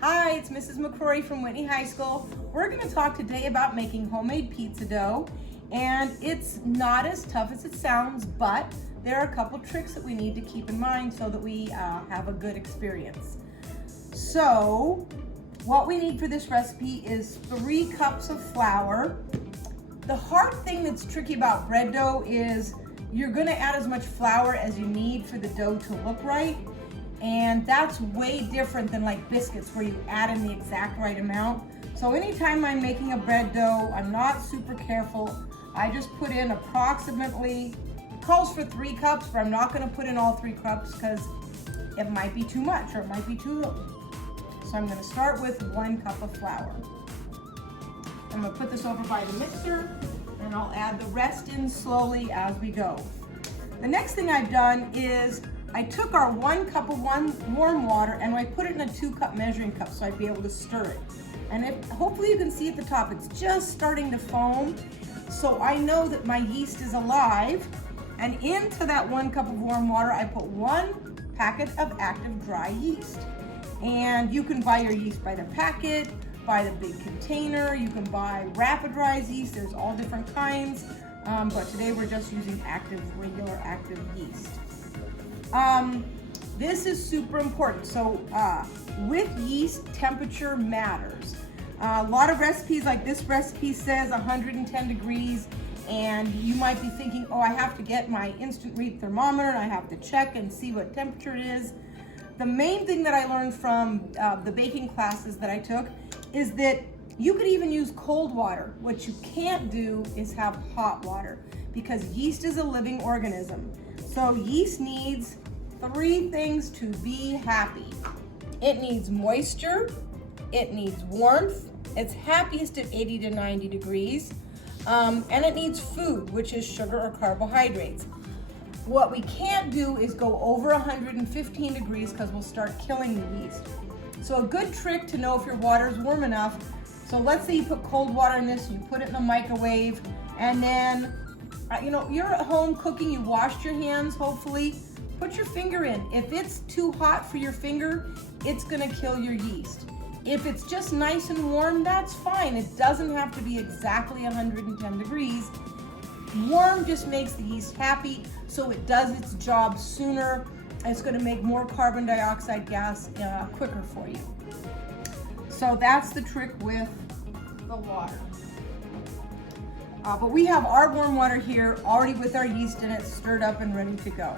Hi, it's Mrs. McCrory from Whitney High School. We're going to talk today about making homemade pizza dough, and it's not as tough as it sounds, but there are a couple tricks that we need to keep in mind so that we have a good experience. So what we need for this recipe is 3 cups of flour. The hard thing that's tricky about bread dough is you're going to add as much flour as you need for the dough to look right. And that's way different than like biscuits where you add in the exact right amount. So anytime I'm making a bread dough, I'm not super careful. I just put in approximately, calls for 3 cups, but I'm not gonna put in all 3 cups because it might be too much or it might be too little. So I'm gonna start with 1 cup of flour. I'm gonna put this over by the mixer and I'll add the rest in slowly as we go. The next thing I've done is I took our 1 cup of warm water and I put it in a 2-cup measuring cup so I'd be able to stir it. And hopefully you can see at the top, it's just starting to foam. So I know that my yeast is alive. And into that 1 cup of warm water, I put 1 packet of active dry yeast. And you can buy your yeast by the packet, by the big container. You can buy rapid rise yeast. There's all different kinds. But today we're just using regular active yeast. This is super important. So with yeast, temperature matters. A lot of recipes, like this recipe says 110 degrees, and you might be thinking, oh, I have to get my instant read thermometer and I have to check and see what temperature it is. The main thing that I learned from the baking classes that I took is that you could even use cold water. What you can't do is have hot water because yeast is a living organism. So yeast needs 3 things to be happy. It needs moisture, it needs warmth, it's happiest at 80 to 90 degrees, and it needs food, which is sugar or carbohydrates. What we can't do is go over 115 degrees because we'll start killing the yeast. So a good trick to know if your water is warm enough, so let's say you put cold water in this, you put it in the microwave, and then you're at home cooking, you washed your hands hopefully, put your finger in. If it's too hot for your finger, it's gonna kill your yeast. If it's just nice and warm, that's fine. It doesn't have to be exactly 110 degrees. Warm just makes the yeast happy, so it does its job sooner. It's gonna make more carbon dioxide gas quicker for you. So that's the trick with the water. But we have our warm water here already with our yeast in it, stirred up and ready to go.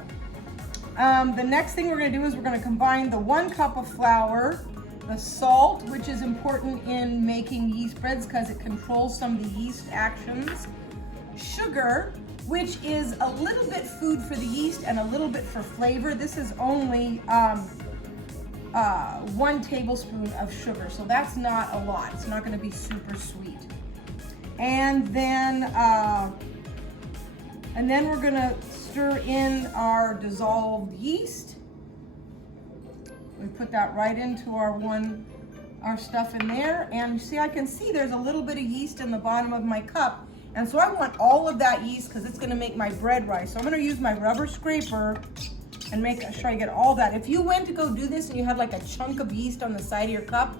The next thing we're going to do is we're going to combine the 1 cup of flour, the salt, which is important in making yeast breads because it controls some of the yeast actions, sugar, which is a little bit food for the yeast and a little bit for flavor. This is only 1 tablespoon of sugar, so that's not a lot. It's not going to be super sweet. And then we're going to stir in our dissolved yeast. We put that right into our stuff in there, and see, I can see there's a little bit of yeast in the bottom of my cup, and so I want all of that yeast because it's going to make my bread rise. So I'm going to use my rubber scraper and make sure I get all that. If you went to go do this and you had like a chunk of yeast on the side of your cup,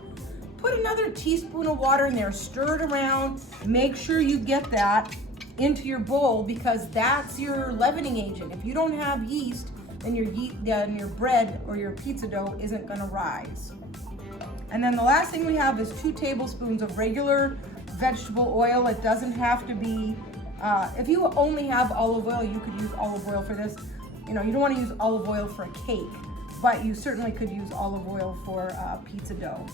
put another teaspoon of water in there, stir it around, make sure you get that into your bowl because that's your leavening agent. If you don't have yeast, then your bread or your pizza dough isn't gonna rise. And then the last thing we have is 2 tablespoons of regular vegetable oil. It doesn't have to be, if you only have olive oil, you could use olive oil for this. You don't wanna use olive oil for a cake, but you certainly could use olive oil for pizza dough.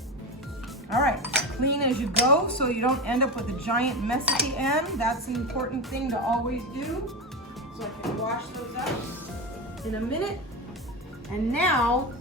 All right, clean as you go so you don't end up with a giant mess at the end. That's an important thing to always do. So I can wash those up in a minute. And now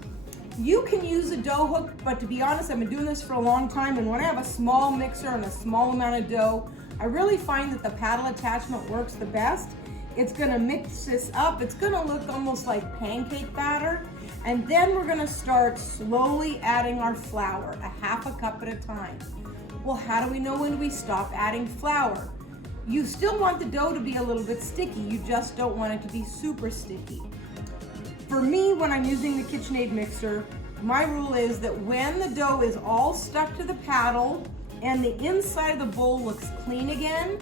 you can use a dough hook, but to be honest, I've been doing this for a long time, and when I have a small mixer and a small amount of dough, I really find that the paddle attachment works the best. It's gonna mix this up. It's gonna look almost like pancake batter. And then we're gonna start slowly adding our flour, a 1/2 cup at a time. Well, how do we know when we stop adding flour? You still want the dough to be a little bit sticky. You just don't want it to be super sticky. For me, when I'm using the KitchenAid mixer, my rule is that when the dough is all stuck to the paddle and the inside of the bowl looks clean again,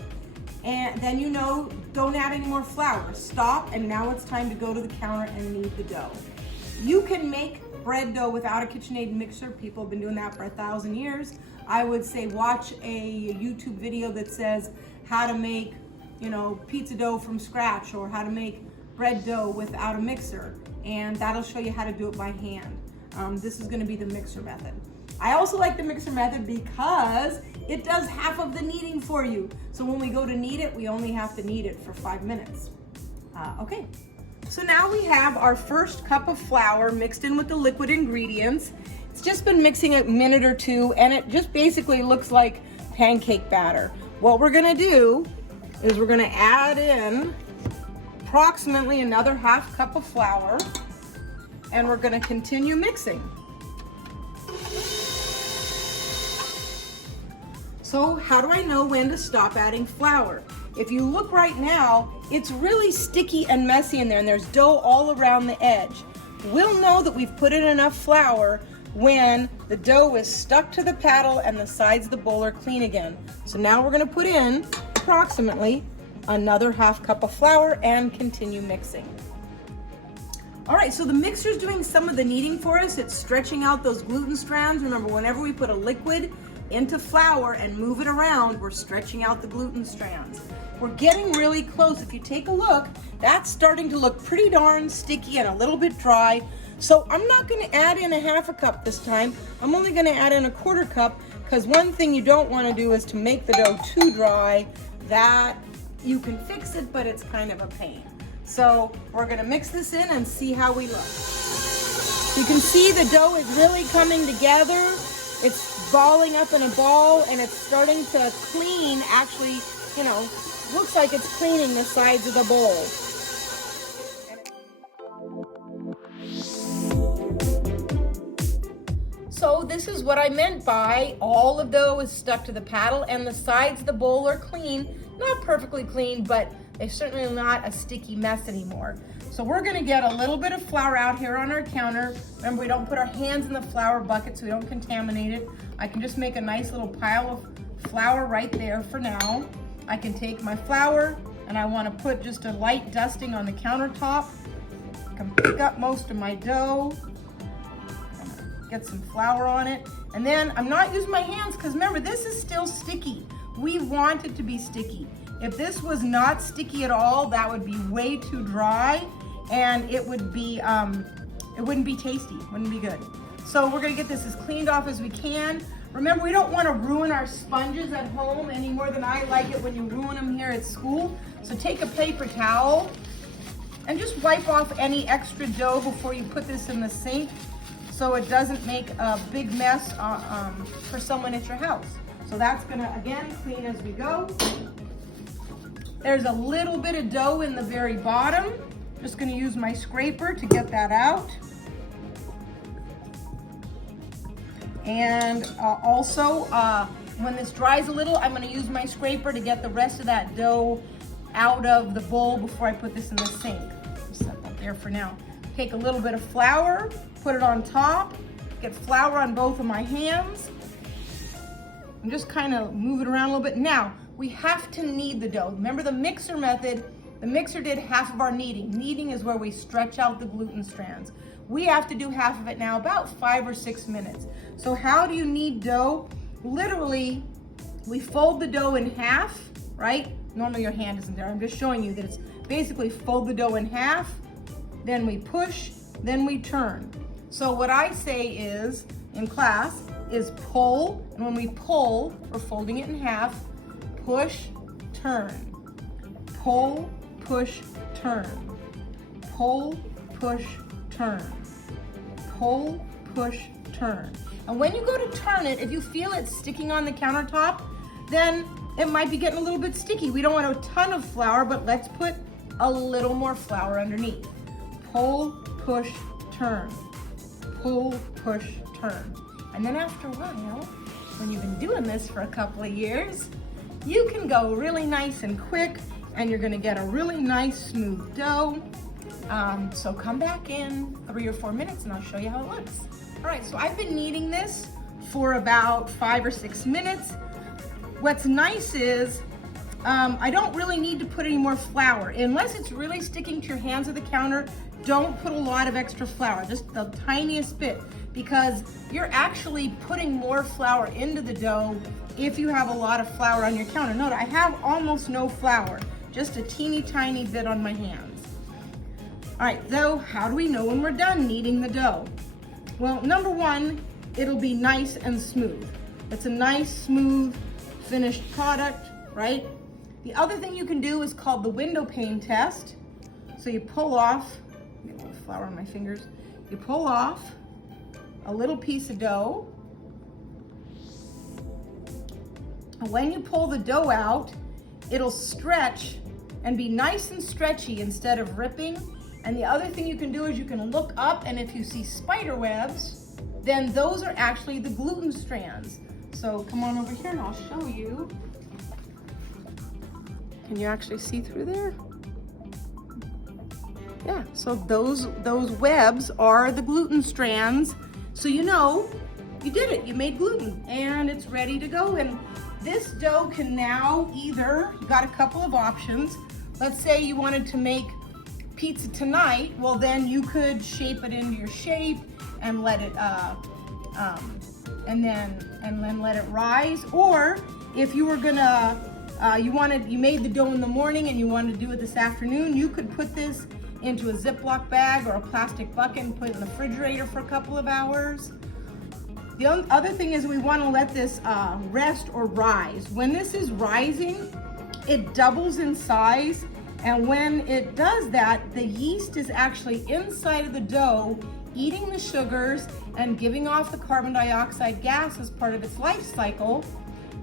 and then you know, don't add any more flour. Stop, and now it's time to go to the counter and knead the dough. You can make bread dough without a KitchenAid mixer. People have been doing that for 1,000 years. I would say watch a YouTube video that says how to make, pizza dough from scratch, or how to make bread dough without a mixer, and that'll show you how to do it by hand. This is going to be the mixer method. I also like the mixer method because it does half of the kneading for you. So when we go to knead it, we only have to knead it for 5 minutes. Okay, so now we have our first cup of flour mixed in with the liquid ingredients. It's just been mixing a minute or two, and it just basically looks like pancake batter. What we're gonna do is we're gonna add in approximately another half cup of flour, and we're gonna continue mixing. So how do I know when to stop adding flour? If you look right now, it's really sticky and messy in there, and there's dough all around the edge. We'll know that we've put in enough flour when the dough is stuck to the paddle and the sides of the bowl are clean again. So now we're gonna put in approximately another half cup of flour and continue mixing. All right, so the mixer's doing some of the kneading for us. It's stretching out those gluten strands. Remember, whenever we put a liquid into flour and move it around, we're stretching out the gluten strands. We're getting really close. If you take a look, that's starting to look pretty darn sticky and a little bit dry. So I'm not gonna add in a half a cup this time. I'm only gonna add in a quarter cup, because one thing you don't wanna do is to make the dough too dry. That you can fix it, but it's kind of a pain. So we're gonna mix this in and see how we look. You can see the dough is really coming together. It's balling up in a ball, and it's starting to clean. Actually, looks like it's cleaning the sides of the bowl. So this is what I meant by all of the dough is stuck to the paddle and the sides of the bowl are clean. Not perfectly clean, but they're certainly not a sticky mess anymore. So we're gonna get a little bit of flour out here on our counter. Remember, we don't put our hands in the flour bucket so we don't contaminate it. I can just make a nice little pile of flour right there for now. I can take my flour, and I wanna put just a light dusting on the countertop. I can pick up most of my dough, get some flour on it. And then I'm not using my hands, because remember, this is still sticky. We want it to be sticky. If this was not sticky at all, that would be way too dry, and it wouldn't be tasty, wouldn't be good. So we're gonna get this as cleaned off as we can. Remember, we don't wanna ruin our sponges at home any more than I like it when you ruin them here at school. So take a paper towel and just wipe off any extra dough before you put this in the sink, so it doesn't make a big mess for someone at your house. So that's gonna, again, clean as we go. There's a little bit of dough in the very bottom. Just gonna use my scraper to get that out. And also, when this dries a little, I'm gonna use my scraper to get the rest of that dough out of the bowl before I put this in the sink. Just set that there for now. Take a little bit of flour, put it on top, get flour on both of my hands, and just kind of move it around a little bit. Now, we have to knead the dough. Remember the mixer method, the mixer did half of our kneading. Kneading is where we stretch out the gluten strands. We have to do half of it now, about 5 or 6 minutes. So how do you knead dough? Literally, we fold the dough in half, right? Normally your hand isn't there. I'm just showing you that it's basically fold the dough in half, then we push, then we turn. So what I say is, in class, is pull, and when we pull, we're folding it in half, push, turn. Pull, push, turn. Pull, push, turn. Pull, push, turn. And when you go to turn it, if you feel it sticking on the countertop, then it might be getting a little bit sticky. We don't want a ton of flour, but let's put a little more flour underneath. Pull, push, turn. Pull, push, turn. And then after a while, when you've been doing this for a couple of years, you can go really nice and quick, and you're gonna get a really nice smooth dough. So come back in 3 or 4 minutes and I'll show you how it looks. All right, so I've been kneading this for about 5 or 6 minutes. What's nice is I don't really need to put any more flour. Unless it's really sticking to your hands at the counter, don't put a lot of extra flour, just the tiniest bit, because you're actually putting more flour into the dough if you have a lot of flour on your counter. Note, I have almost no flour, just a teeny tiny bit on my hands. All right, so how do we know when we're done kneading the dough? Well, number one, it'll be nice and smooth. It's a nice, smooth, finished product, right? The other thing you can do is called the window pane test. So you pull off, get a little flour on my fingers, you pull off a little piece of dough. And when you pull the dough out, it'll stretch and be nice and stretchy instead of ripping. And the other thing you can do is you can look up, and if you see spider webs, then those are actually the gluten strands. So come on over here and I'll show you. Can you actually see through there? Yeah, so those webs are the gluten strands. So you know you did it, you made gluten, and it's ready to go. And this dough can now either, you got a couple of options. Let's say you wanted to make pizza tonight, well then you could shape it into your shape and let it and then let it rise. Or if you were gonna you made the dough in the morning and you wanted to do it this afternoon, you could put this into a Ziploc bag or a plastic bucket and put it in the refrigerator for a couple of hours. The other thing is we want to let this rest or rise. When this is rising, it doubles in size. And when it does that, the yeast is actually inside of the dough, eating the sugars and giving off the carbon dioxide gas as part of its life cycle.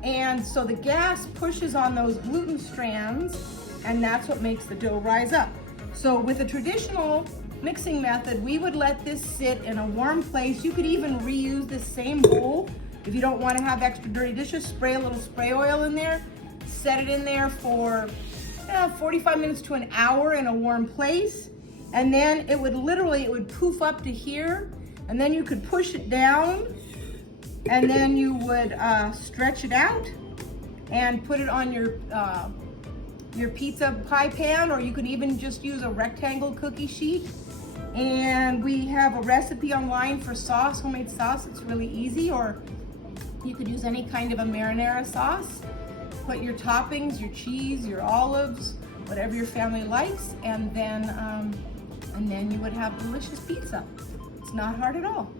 And so the gas pushes on those gluten strands, and that's what makes the dough rise up. So with a traditional mixing method, we would let this sit in a warm place. You could even reuse this same bowl. If you don't want to have extra dirty dishes, spray a little spray oil in there, set it in there for 45 minutes to an hour in a warm place, and then it would poof up to here, and then you could push it down, and then you would stretch it out and put it on your pizza pie pan, or you could even just use a rectangle cookie sheet. And we have a recipe online for sauce, homemade sauce. It's really easy, or you could use any kind of a marinara sauce. Put your toppings, your cheese, your olives, whatever your family likes, and then you would have delicious pizza. It's not hard at all.